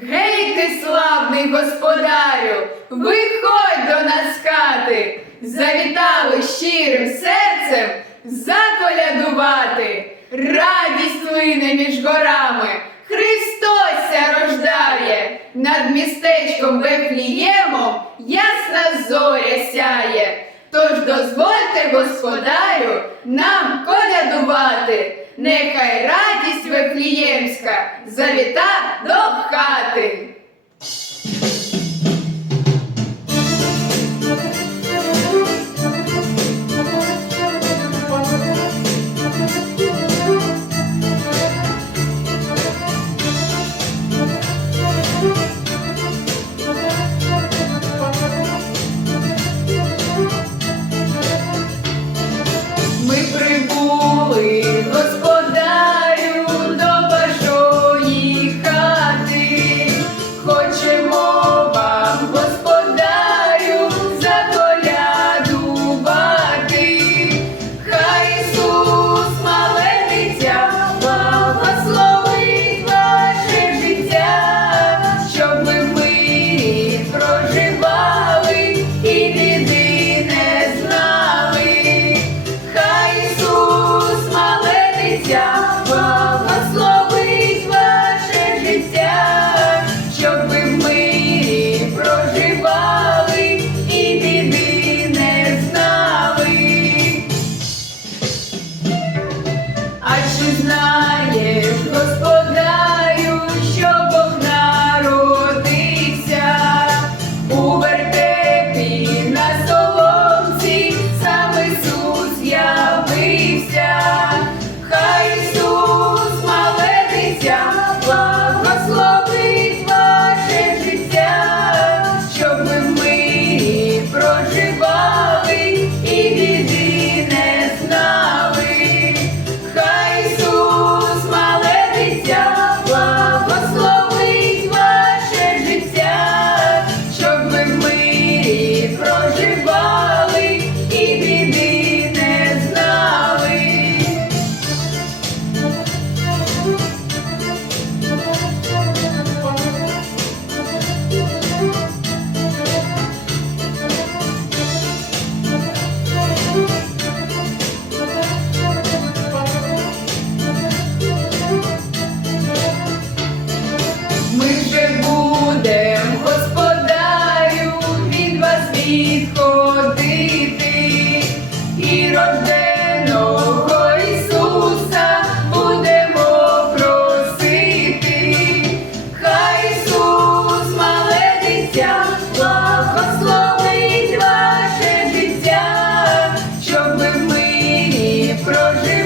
Гей ти, славний господарю, виходь до нас хати, завітали щирим серцем заколядувати. Радість лине між горами, Христося рождає, над містечком сяє. Тож дозвольте, господарю, нам колядувати, нехай радість Вифліємська завіта до хати. projeto.